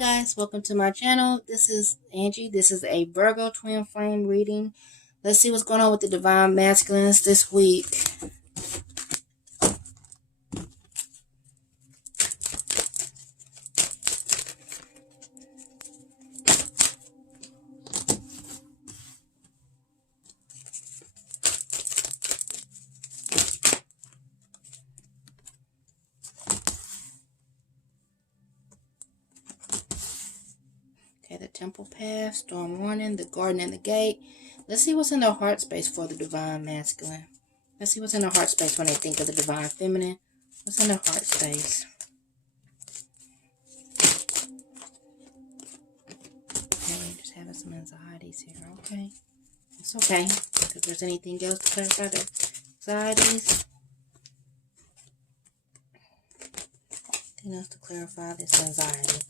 Hi guys, welcome to my channel. This is Angie. This is a Virgo twin flame reading. Let's see what's going on with the divine masculines this week. Okay, the temple path, storm warning, the garden and the gate. Let's see what's in their heart space for the divine masculine. Let's see what's in their heart space when they think of the divine feminine. What's in their heart space? Okay, just having some anxieties here. Okay, it's okay. If there's anything else to clarify the anxieties. Anything else to clarify this anxiety?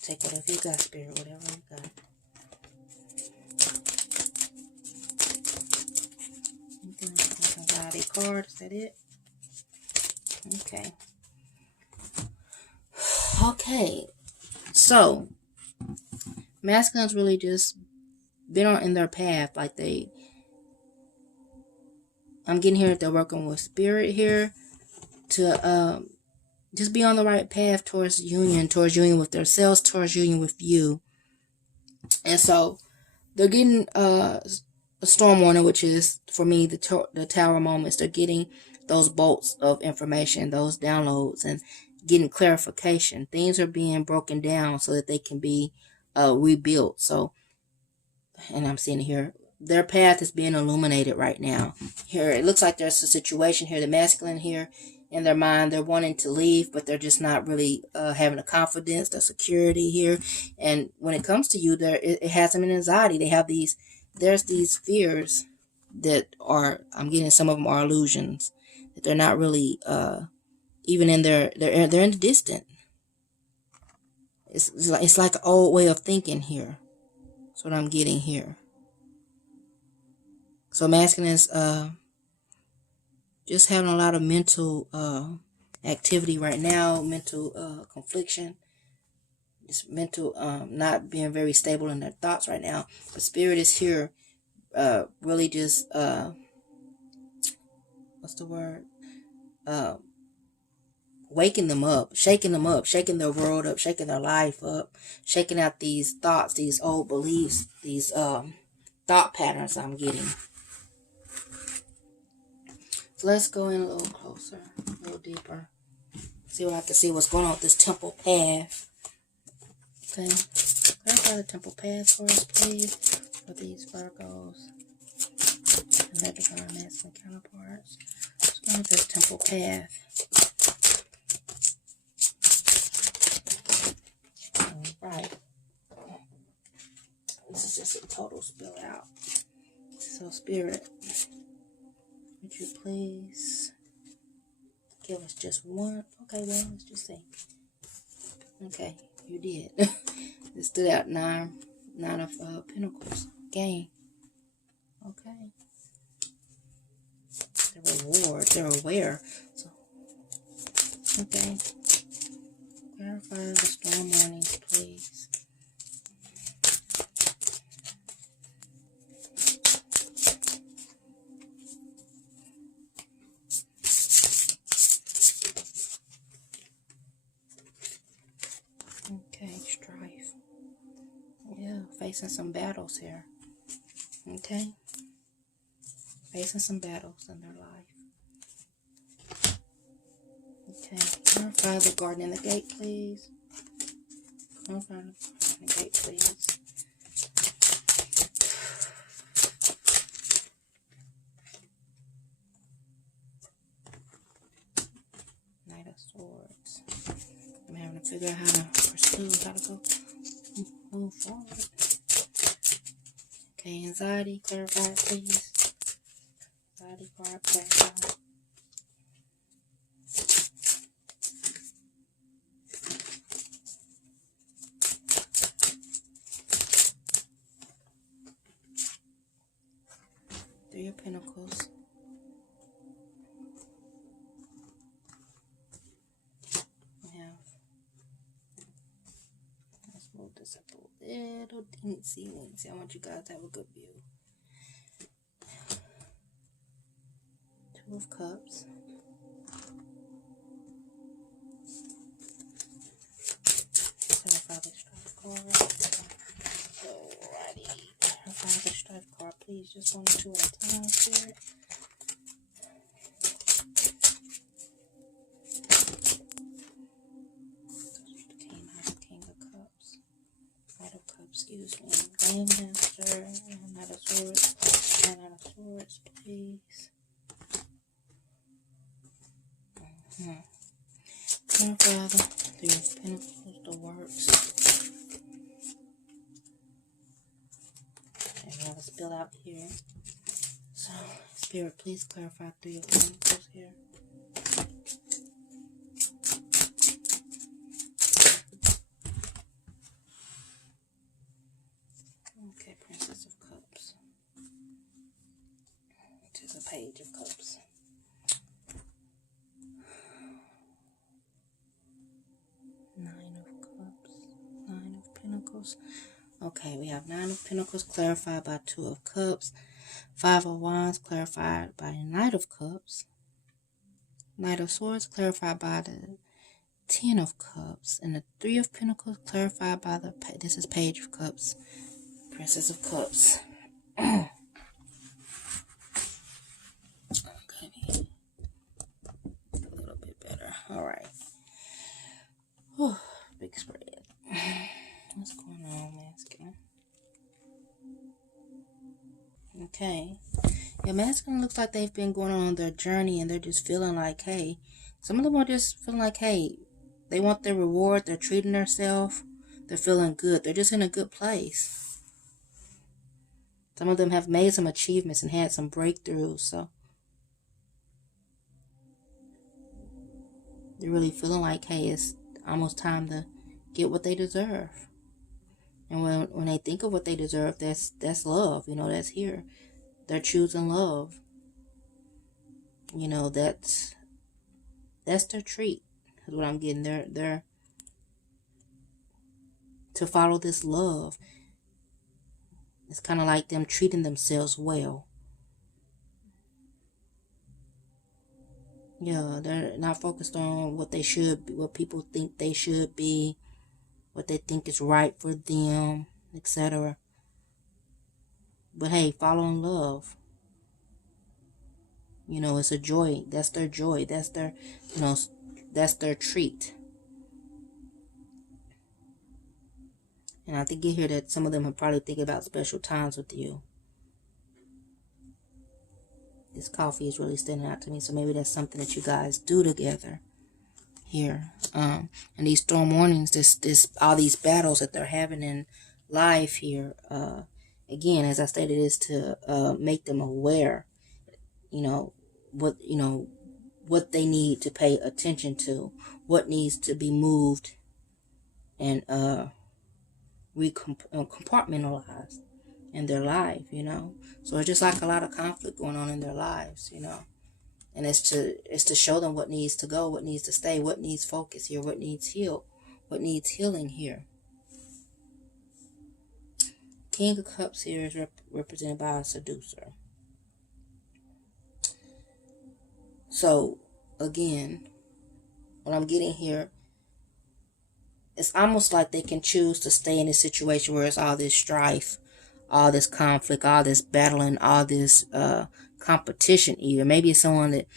Take whatever you got, Spirit, whatever you got. Anxiety card, is that it? Okay. Okay. So, masculines really just been on in their path. Like I'm getting here that they're working with Spirit here to just be on the right path towards union with themselves, towards union with you. And so they're getting a storm warning, which is for me the tower moments. They're getting those bolts of information, those downloads, and getting clarification. Things are being broken down so that they can be rebuilt. So, and I'm seeing here, their path is being illuminated right now. Here, it looks like there's a situation here, the masculine here, in their mind, they're wanting to leave, but they're just not really having the confidence, the security here. And when it comes to you, it has them in anxiety. They have there's these fears that are, I'm getting some of them are illusions, that they're not really, even in they're in the distant. It's like an old way of thinking here. That's what I'm getting here. So masculine is just having a lot of mental activity right now, mental confliction, just mental not being very stable in their thoughts right now. But Spirit is here really just what's the word? Waking them up, shaking their world up, shaking their life up, shaking out these thoughts, these old beliefs, these thought patterns I'm getting. So let's go in a little closer, a little deeper. See what I can see what's going on with this temple path. Okay. Clarify the temple path for us, please, for these Virgos and their divine masculine counterparts. What's going on with this temple path? Alright. This is just a total spill out. So Spirit, would you please give us just one? Okay, well, let's just see. Okay, you did. It stood out nine of pentacles. Gain. Okay. The reward. They're aware. So, okay. Clarify the storm warnings, please. Okay, strife. Yeah, facing some battles here. Okay. Facing some battles in their life. Okay. Clarify the garden and the gate, please. Clarify the garden and the gate, please. Knight of Swords. I'm having to figure out how to pursue, how to go move forward. Okay, anxiety, clarify, please. Anxiety card, clarify. Three of Pentacles. We have little teensy weensy. I want you guys to have a good view. Two of Cups. Clarify the strife card. Alrighty. Clarify the strife card, please. Just 1 or 2 at a time, Spirit. Excuse me. Grandmaster, Knight of Swords, Knight of Swords, please. Grandfather, 3 of Pentacles, the works. Okay, we have a spill out here. So, Spirit, please clarify 3 of Pentacles here. Okay, Princess of Cups. To the Page of Cups. Nine of Cups. 9 of Pentacles. Okay, we have 9 of Pentacles clarified by 2 of Cups. 5 of Wands clarified by the Knight of Cups. Knight of Swords clarified by the 10 of Cups. And the 3 of Pentacles clarified by the, this is Page of Cups. Princess of Cups. Okay. A little bit better. Alright. Big spread. What's going on, masculine? Okay. Yeah, masculine looks like they've been going on their journey and they're just feeling like, hey, some of them are just feeling like, hey, they want their reward. They're treating themselves. They're feeling good. They're just in a good place. Some of them have made some achievements and had some breakthroughs. So they're really feeling like, hey, it's almost time to get what they deserve. And when they think of what they deserve, that's love. You know, that's here. They're choosing love. You know, that's their treat. Is what I'm getting. They're to follow this love. It's kind of like them treating themselves well. Yeah, they're not focused on what they should be, what people think they should be, what they think is right for them, etc. But hey, following love. You know, it's a joy. That's their joy. That's their, you know, that's their treat. And I think you hear that some of them are probably thinking about special times with you. This coffee is really standing out to me. So maybe that's something that you guys do together here. And these storm warnings, all these battles that they're having in life here. Again, as I stated, is to make them aware, what they need to pay attention to, what needs to be moved and compartmentalized in their life, So it's just like a lot of conflict going on in their lives, And it's to show them what needs to go, what needs to stay, what needs focus here, what needs healing here. King of Cups here is represented by a seducer. So, again, what I'm getting here, it's almost like they can choose to stay in a situation where it's all this strife, all this conflict, all this battling, all this competition even. Maybe it's someone that,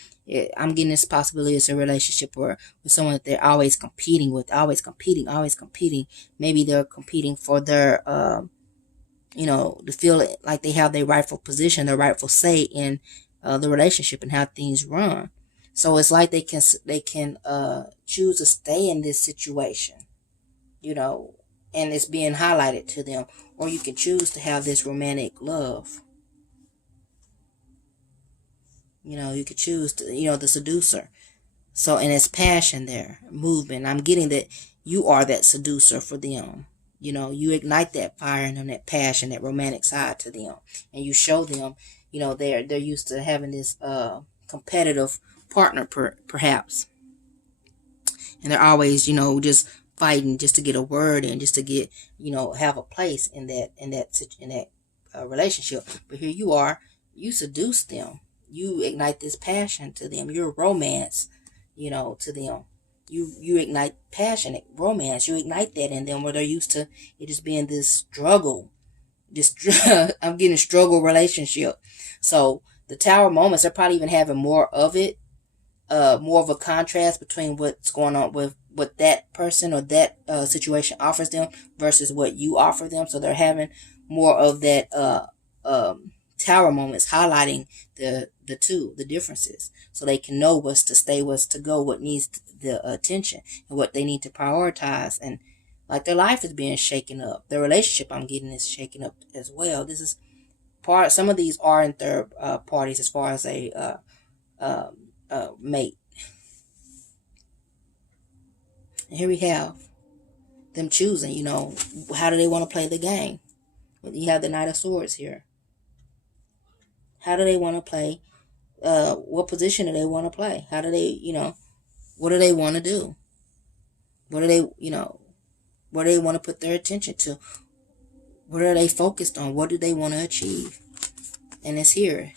I'm getting this possibility it's a relationship or with someone that they're always competing with, always competing. Maybe they're competing for their, to feel like they have their rightful position, their rightful say in the relationship and how things run. So it's like they can choose to stay in this situation, and it's being highlighted to them. Or you can choose to have this romantic love. You could choose to, the seducer. So, and it's passion there, movement. I'm getting that you are that seducer for them. You ignite that fire in them, that passion, that romantic side to them. And you show them, they're used to having this competitive partner perhaps. And they're always, just fighting just to get a word in, just to get, have a place in that relationship. But here you are, you seduce them, you ignite this passion to them, your romance, to them. You ignite passionate romance. You ignite that in them, where they're used to it just being this struggle. I'm getting a struggle relationship. So the Tower moments, they're probably even having more of it, more of a contrast between what's going on with what that person or that situation offers them versus what you offer them. So they're having more of that Tower moments, highlighting the differences, so they can know what's to stay, what's to go, what needs the attention, and what they need to prioritize. And like their life is being shaken up, their relationship, I'm getting, is shaken up as well. This is part. Some of these are in third parties as far as a mate. And here we have them choosing. How do they want to play the game? You have the Knight of Swords here. How do they want to play? What position do they want to play? How do they, what do they want to do? What do they, what do they want to put their attention to? What are they focused on? What do they want to achieve? And it's here,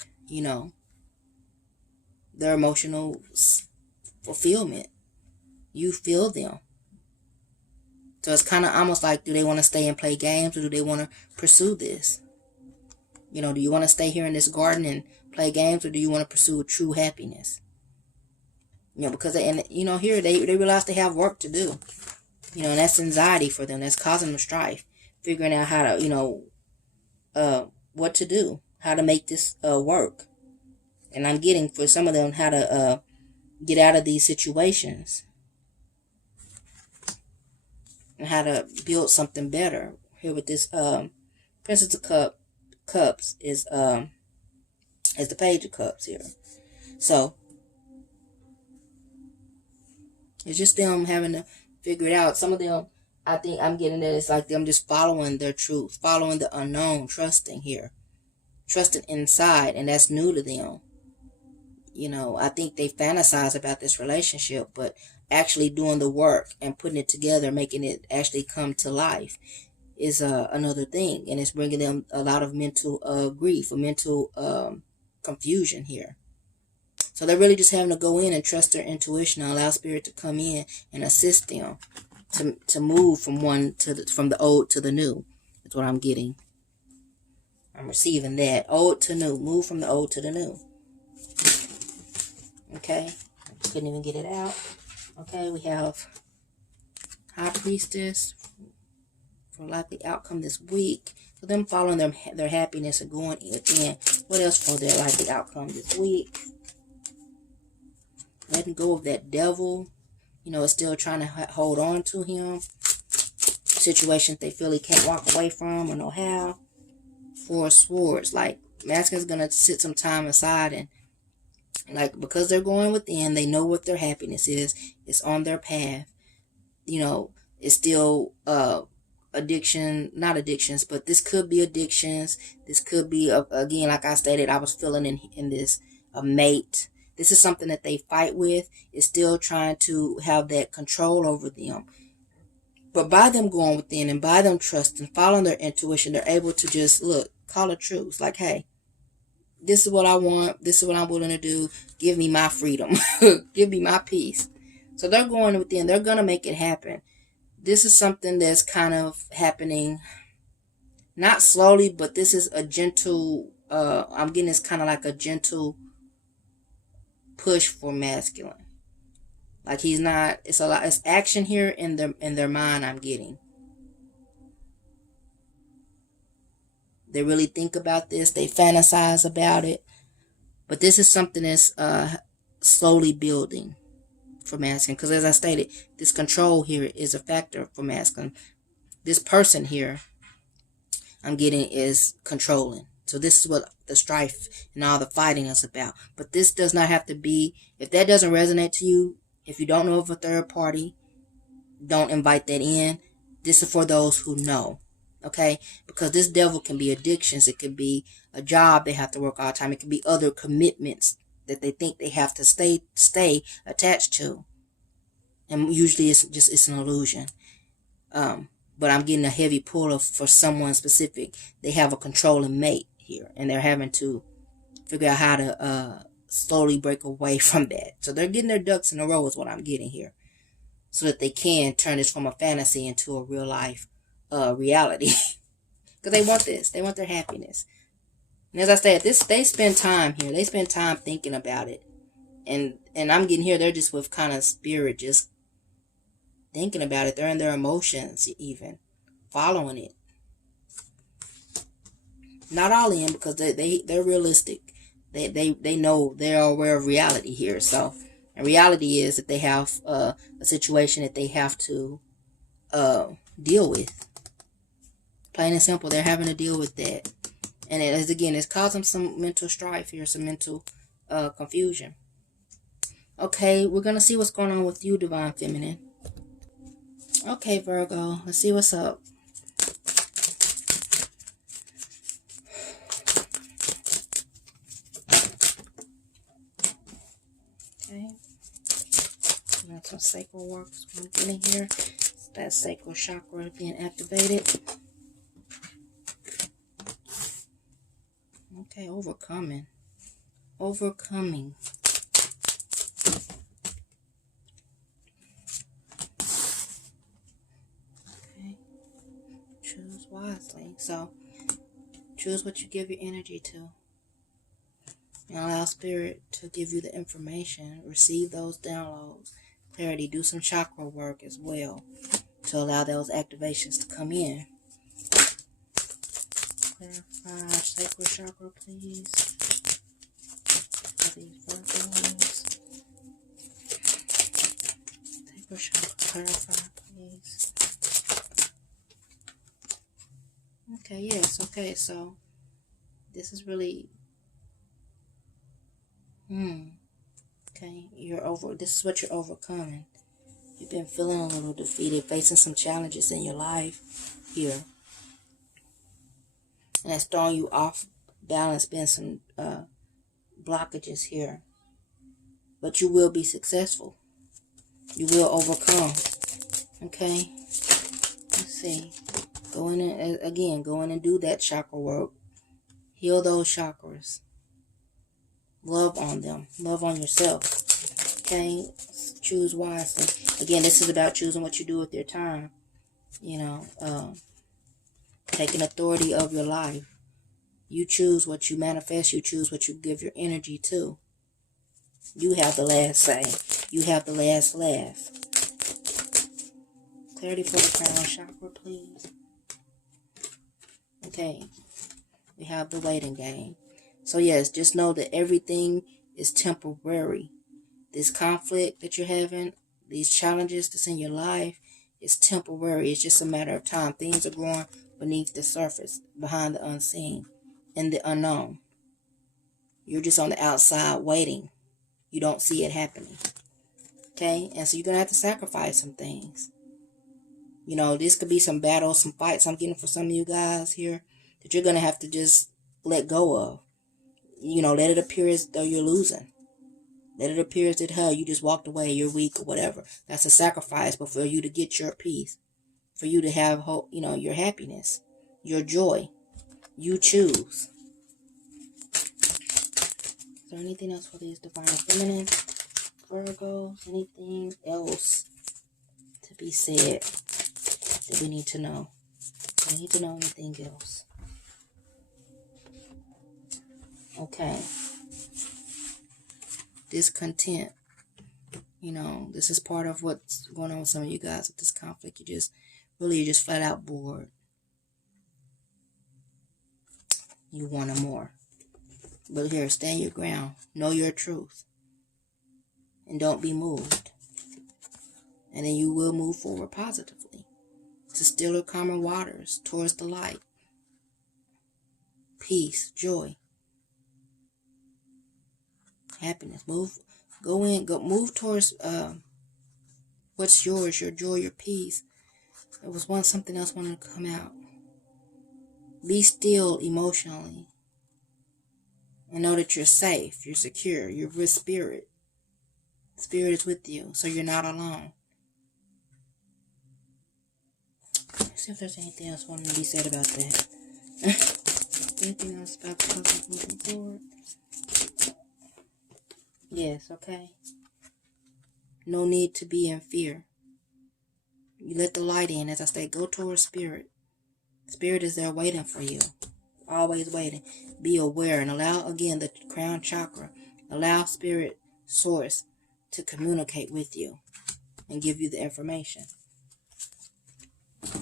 their emotional fulfillment. You feel them. So it's kind of almost like, do they want to stay and play games, or do they want to pursue this? Do you want to stay here in this garden and play games, or do you want to pursue true happiness? Because here they realize they have work to do. And that's anxiety for them. That's causing them strife. Figuring out how to, what to do, how to make this work. And I'm getting, for some of them, how to get out of these situations. And how to build something better. Here with this Princess of Cups is the Page of Cups here. So it's just them having to figure it out. Some of them, I think I'm getting that it's like them just following their truth, following the unknown, trusting here, trusting inside, and that's new to them. I think they fantasize about this relationship, but actually doing the work and putting it together, making it actually come to life, is another thing. And it's bringing them a lot of mental grief or mental confusion here. So they're really just having to go in and trust their intuition and allow Spirit to come in and assist them to move from from the old to the new. That's what I'm getting. I'm receiving that. Old to new. Move from the old to the new. Okay. Couldn't even get it out. Okay, we have High Priestess for likely outcome this week. For them following their happiness and going within. What else for their likely outcome this week? Letting go of that devil. Is still trying to hold on to him. Situations they feel he can't walk away from or know how. Four of Swords. Like, masculine's going to sit some time aside and, like, because they're going within, they know what their happiness is. It's on their path. It's still addiction, not addictions, but this could be addictions. This could be, again, like I stated, I was feeling in this, a mate. This is something that they fight with. It's still trying to have that control over them. But by them going within and by them trusting, following their intuition, they're able to just, call a truce. Like, hey, this is what I want. This is what I'm willing to do. Give me my freedom. Give me my peace. So they're going within. They're going to make it happen. This is something that's kind of happening, not slowly, but this is a gentle, I'm getting it's kind of like a gentle push for masculine. Like he's not, it's action here in their mind, I'm getting. They really think about this. They fantasize about it. But this is something that's slowly building for masculine. Because as I stated, this control here is a factor for masculine. This person here, I'm getting, is controlling. So this is what the strife and all the fighting is about. But this does not have to be, if that doesn't resonate to you, if you don't know of a third party, don't invite that in. This is for those who know. Okay? Because this devil can be addictions. It could be a job they have to work all the time. It could be other commitments that they think they have to stay attached to. And usually it's an illusion. But I'm getting a heavy pull for someone specific. They have a controlling mate here, and they're having to figure out how to slowly break away from that. So they're getting their ducks in a row is what I'm getting here, so that they can turn this from a fantasy into a real life reality. Because they want this. They want their happiness. And as I said, they spend time here. They spend time thinking about it. And I'm getting here, they're just with kind of spirit, just thinking about it. They're in their emotions even, following it. Not all in, because they're realistic. They know, they're aware of reality here. So, and reality is that they have a situation that they have to deal with. Plain and simple, they're having to deal with that. And it is, again, it's causing some mental strife here, some mental confusion. Okay, we're going to see what's going on with you, Divine Feminine. Okay, Virgo, let's see what's up. Okay. We got some sacral work I'm getting here. That sacral chakra being activated. Okay, overcoming. Overcoming. Okay. Choose wisely. So, choose what you give your energy to. And allow Spirit to give you the information. Receive those downloads. Clarity. Do some chakra work as well to allow those activations to come in. Clarify sacral chakra, please. For these Virgos. Sacral chakra, clarify, please. Okay, yes, okay, so this is really okay, this is what you're overcoming. You've been feeling a little defeated, facing some challenges in your life here. And that's throwing you off balance, been some blockages here. But you will be successful. You will overcome. Okay? Let's see. Go in and, again, go in and do that chakra work. Heal those chakras. Love on them. Love on yourself. Okay? Choose wisely. Again, this is about choosing what you do with your time. You know, taking authority of your life. You choose what you manifest. You choose what you give your energy to. You have the last say. You have the last laugh. Clarity for the crown chakra, please. Okay. We have the waiting game. So yes, just know that everything is temporary. This conflict that you're having, these challenges that's in your life, is temporary. It's just a matter of time. Things are growing beneath the surface, behind the unseen, and the unknown. You're just on the outside waiting. You don't see it happening. Okay? And so you're going to have to sacrifice some things. You know, this could be some battles, some fights I'm getting for some of you guys here that you're going to have to just let go of. You know, let it appear as though you're losing. Let it appear as though you just walked away, you're weak or whatever. That's a sacrifice, but for you to get your peace, for you to have hope, you know, your happiness, your joy, you choose. Is there anything else for these Divine Feminine Virgos? Anything else to be said that we need to know? We need to know anything else. Okay. Discontent. You know, this is part of what's going on with some of you guys with this conflict. You're just flat out bored. You want more. But here, stand your ground. Know your truth. And don't be moved. And then you will move forward positively. To stiller, calmer waters, towards the light. Peace, joy. Happiness. Move towards what's yours, your joy, your peace. There was something else wanted to come out. Be still emotionally. And know that you're safe, you're secure, you're with Spirit. Spirit is with you, so you're not alone. see if there's anything else wanting to be said about that. Anything else about the puzzle moving forward? Yes, okay. No need to be in fear. You let the light in. As I say, go towards spirit. Spirit is there waiting for you. Always waiting. Be aware and allow, again, the crown chakra. Allow spirit source to communicate with you and give you the information.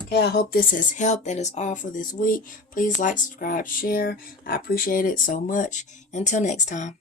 Okay, I hope this has helped. That is all for this week. Please like, subscribe, share. I appreciate it so much. Until next time.